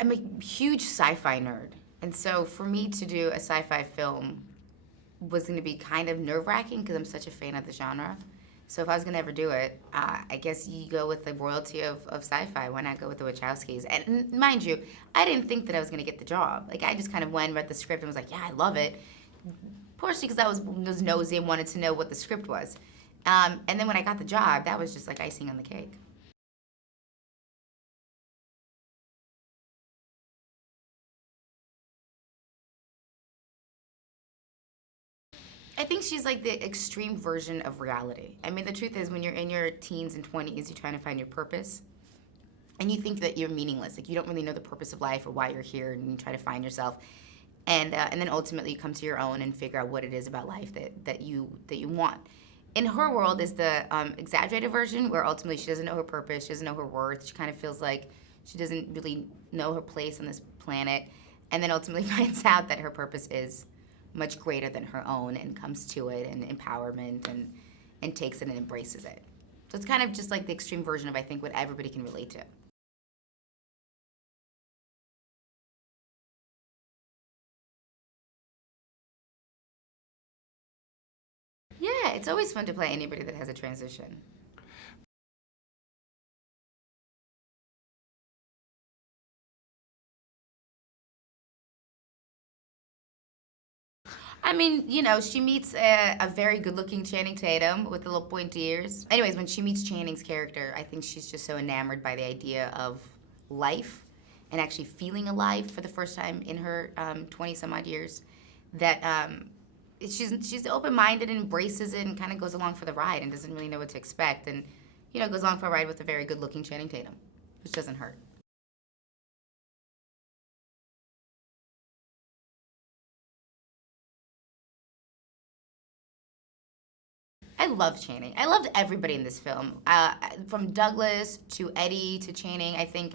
I'm a huge sci-fi nerd. And so for me to do a sci-fi film was going to be kind of nerve-wracking because I'm such a fan of the genre. So if I was going to ever do it, I guess you go with the royalty of sci-fi. Why not go with the Wachowskis? And mind you, I didn't think that I was going to get the job. Like, I just kind of went, read the script, and was like, yeah, I love it. Partially because I was nosy and wanted to know what the script was. And then when I got the job, that was just like icing on the cake. I think she's like the extreme version of reality. I mean, the truth is, when you're in your teens and 20s, you're trying to find your purpose. And you think that you're meaningless. Like, you don't really know the purpose of life or why you're here, and you try to find yourself. And then ultimately you come to your own and figure out what it is about life that you want. In her world is the exaggerated version where ultimately she doesn't know her purpose, she doesn't know her worth, she kind of feels like she doesn't really know her place on this planet, and then ultimately finds out that her purpose is much greater than her own and comes to it and empowerment and takes it and embraces it. So it's kind of just like the extreme version of, I think, what everybody can relate to. Yeah, it's always fun to play anybody that has a transition. I mean, she meets a very good-looking Channing Tatum with the little pointy ears. Anyways, when she meets Channing's character, I think she's just so enamored by the idea of life and actually feeling alive for the first time in her 20-some-odd years that she's open-minded and embraces it and kind of goes along for the ride and doesn't really know what to expect and, goes along for a ride with a very good-looking Channing Tatum, which doesn't hurt. I love Channing. I loved everybody in this film, from Douglas to Eddie to Channing. I think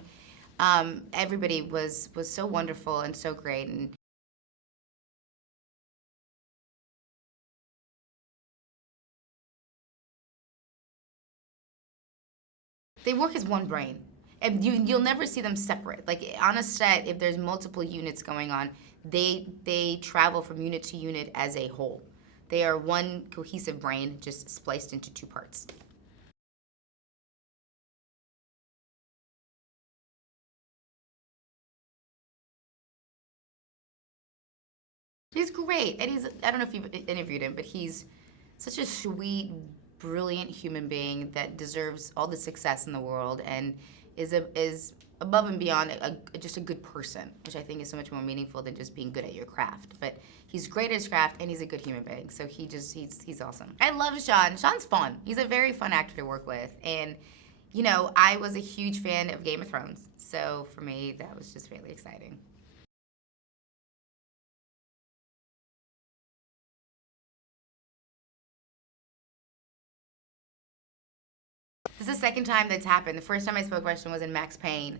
everybody was so wonderful and so great. And they work as one brain, and you'll never see them separate. Like on a set, if there's multiple units going on, they travel from unit to unit as a whole. They are one cohesive brain, just spliced into two parts. He's great, and I don't know if you've interviewed him, but he's such a sweet, brilliant human being that deserves all the success in the world and is above and beyond just a good person, which I think is so much more meaningful than just being good at your craft. But he's great at his craft, and he's a good human being, so he's awesome. I love Sean. Sean's fun. He's a very fun actor to work with, and I was a huge fan of Game of Thrones, so for me, that was just really exciting. This is the second time that's happened. The first time I spoke Russian was in Max Payne.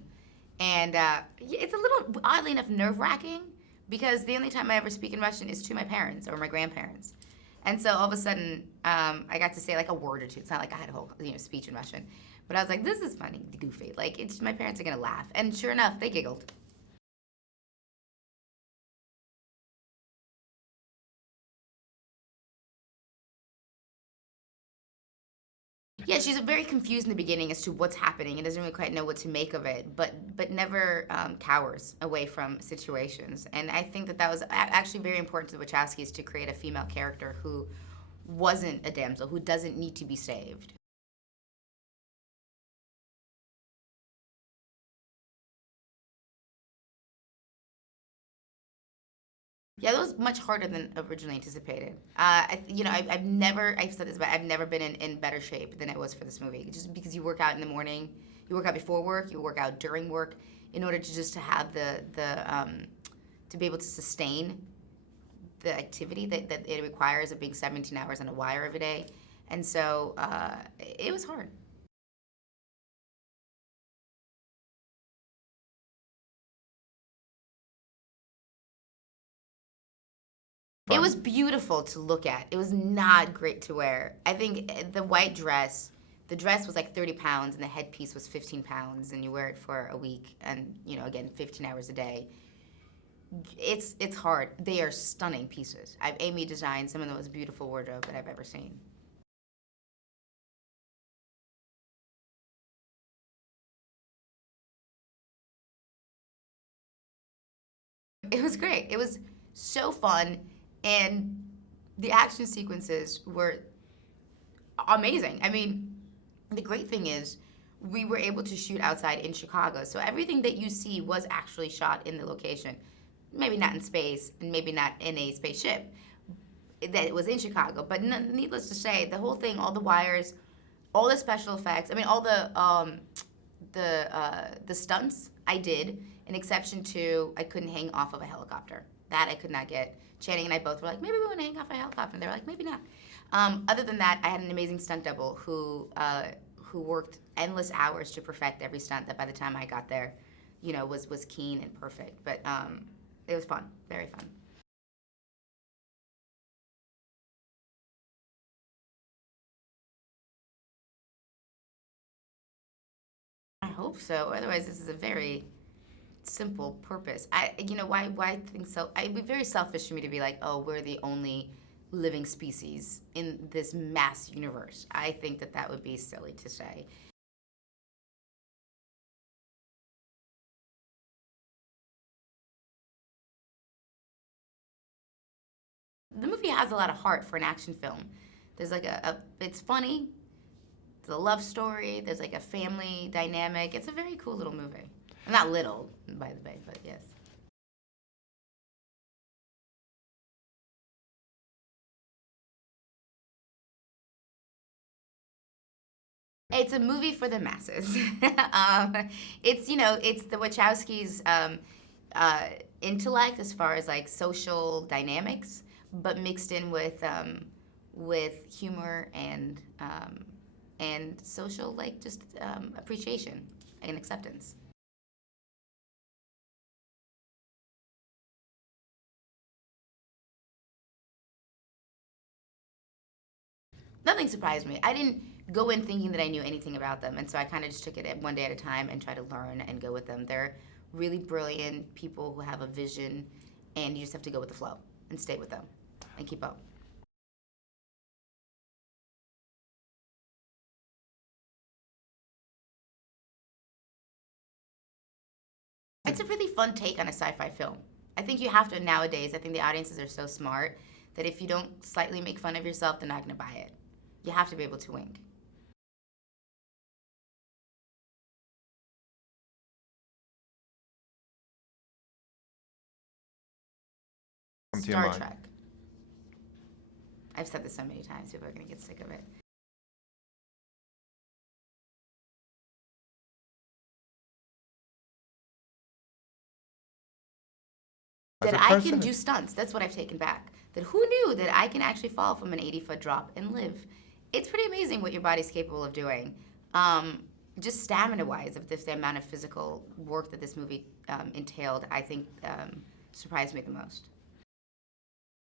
And it's a little, oddly enough, nerve wracking because the only time I ever speak in Russian is to my parents or my grandparents. And so all of a sudden, I got to say like a word or two. It's not like I had a whole speech in Russian. But I was like, this is funny, goofy. Like, my parents are going to laugh. And sure enough, they giggled. Yeah, she's very confused in the beginning as to what's happening and doesn't really quite know what to make of it, but never cowers away from situations. And I think that was actually very important to the Wachowskis to create a female character who wasn't a damsel, who doesn't need to be saved. Yeah, that was much harder than originally anticipated. I've said this, but I've never been in better shape than I was for this movie. Just because you work out in the morning, you work out before work, you work out during work, in order to just to have to be able to sustain the activity that it requires of being 17 hours on a wire every day. And so it was hard. It was beautiful to look at. It was not great to wear. I think the white dress, the dress was like 30 pounds and the headpiece was 15 pounds, and you wear it for a week and, again, 15 hours a day. It's hard. They are stunning pieces. Amy designed some of the most beautiful wardrobe that I've ever seen. It was great. It was so fun, and the action sequences were amazing. I mean, the great thing is we were able to shoot outside in Chicago, so everything that you see was actually shot in the location. Maybe not in space, and maybe not in a spaceship. That it was in Chicago, but needless to say, the whole thing, all the wires, all the special effects. I mean, all the stunts I did, an exception to I couldn't hang off of a helicopter. That I could not get. Channing and I both were like, maybe we want to hang off a helicopter. And they were like, maybe not. Other than that, I had an amazing stunt double who worked endless hours to perfect every stunt. That by the time I got there, was keen and perfect. But it was fun, very fun. I hope so. Otherwise, this is a very simple purpose. Why think so? It'd be very selfish for me to be like, oh, we're the only living species in this mass universe. I think that would be silly to say. The movie has a lot of heart for an action film. There's like it's funny. It's a love story. There's like a family dynamic. It's a very cool little movie. Not little, by the way, but yes. It's a movie for the masses. It's the Wachowskis' intellect as far as like social dynamics, but mixed in with humor and social like just appreciation and acceptance. Nothing surprised me. I didn't go in thinking that I knew anything about them, and so I kind of just took it one day at a time and try to learn and go with them. They're really brilliant people who have a vision, and you just have to go with the flow and stay with them and keep up. It's a really fun take on a sci-fi film. I think you have to nowadays. I think the audiences are so smart that if you don't slightly make fun of yourself, they're not going to buy it. You have to be able to wink. Come to your Star mind. Trek. I've said this so many times, people are going to get sick of it. As That a I person, can do stunts. That's what I've taken back. That who knew that I can actually fall from an 80-foot drop and live? It's pretty amazing what your body's capable of doing. Just stamina-wise, of this the amount of physical work that this movie entailed, I think surprised me the most.